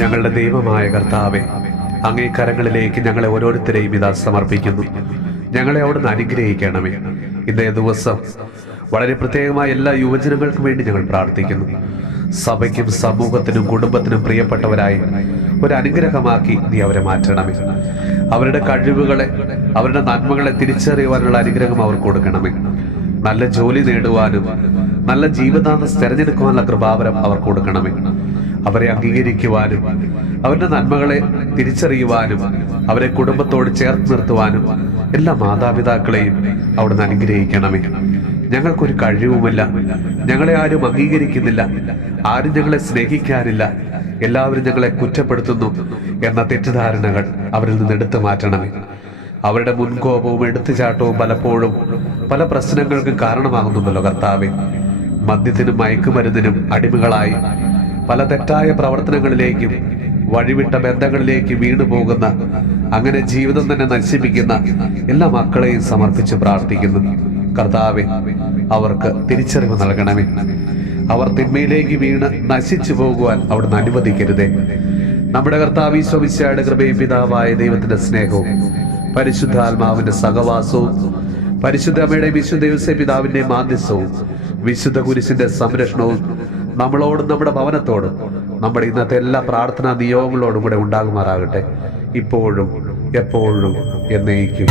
ഞങ്ങളുടെ ദൈവമായ കർത്താവേ, അങ്ങേ കരങ്ങളിലേക്ക് ഞങ്ങളെ ഓരോരുത്തരെയും ഇതാ സമർപ്പിക്കുന്നു. ഞങ്ങളെ അവിടുന്ന് അനുഗ്രഹിക്കണമേ. ഇന്നേ ദിവസം വളരെ പ്രത്യേകമായ എല്ലാ യുവജനങ്ങൾക്കും വേണ്ടി ഞങ്ങൾ പ്രാർത്ഥിക്കുന്നു. സഭയ്ക്കും സമൂഹത്തിനും കുടുംബത്തിനും പ്രിയപ്പെട്ടവരായി ഒരു അനുഗ്രഹമാക്കി നീ അവരെ മാറ്റണമേ. അവരുടെ കഴിവുകളെ, അവരുടെ നന്മകളെ തിരിച്ചറിയുവാനുള്ള അനുഗ്രഹം അവർ കൊടുക്കണമേ. നല്ല ജോലി നേടുവാനും നല്ല ജീവിതാന്തം തിരഞ്ഞെടുക്കുവാനുള്ള കൃപാവരം അവർ കൊടുക്കണമേ. അവരെ അംഗീകരിക്കുവാനും അവരുടെ നന്മകളെ തിരിച്ചറിയുവാനും അവരെ കുടുംബത്തോട് ചേർത്ത് നിർത്തുവാനും എല്ലാ മാതാപിതാക്കളെയും അവിടുന്ന് അനുഗ്രഹിക്കണമേ. ഞങ്ങൾക്കൊരു കഴിവുമില്ല, ഞങ്ങളെ ആരും അംഗീകരിക്കുന്നില്ല, ആരും ഞങ്ങളെ സ്നേഹിക്കാനില്ല, എല്ലാവരും ഞങ്ങളെ കുറ്റപ്പെടുത്തുന്നു എന്ന തെറ്റിദ്ധാരണകൾ അവരിൽ നിന്ന് എടുത്തു മാറ്റണമേ. അവരുടെ മുൻകോപവും എടുത്തുചാട്ടവും പലപ്പോഴും പല പ്രശ്നങ്ങൾക്കും കാരണമാകുന്നുണ്ടല്ലോ കർത്താവേ. മദ്യത്തിനും മയക്കുമരുന്നിനും അടിമകളായി പല തെറ്റായ പ്രവർത്തനങ്ങളിലേക്കും വഴിവിട്ട ബന്ധങ്ങളിലേക്ക് വീണു പോകുന്ന, അങ്ങനെ ജീവിതം തന്നെ നശിപ്പിക്കുന്ന എല്ലാ മക്കളെയും സമർപ്പിച്ച് പ്രാർത്ഥിക്കുന്നു. കർത്താവേ, അവർക്ക് തിരിച്ചറിവ് നൽകണമേ. അവർ തിന്മയിലേക്ക് വീണ് നശിച്ചു പോകുവാൻ അവിടുന്ന് അനുവദിക്കരുതേ. നമ്മുടെ കർത്താവ് ഈശോ മിശിഹായുടെ കൃപയും പിതാവായ ദൈവത്തിന്റെ സ്നേഹവും പരിശുദ്ധാത്മാവിന്റെ സഹവാസവും പരിശുദ്ധ അമ്മയുടെ വിശുദ്ധ യോസേപ്പ് പിതാവിന്റെ മാധ്യസ്ഥവും വിശുദ്ധ കുരിശിന്റെ സംരക്ഷണവും നമ്മളോടും നമ്മുടെ ഭവനത്തോടും നമ്മുടെ ഇന്നത്തെ എല്ലാ പ്രാർത്ഥനാ നിയോഗങ്ങളോടും കൂടെ ഉണ്ടാകുമാറാകട്ടെ, ഇപ്പോഴും എപ്പോഴും എന്നേക്കും.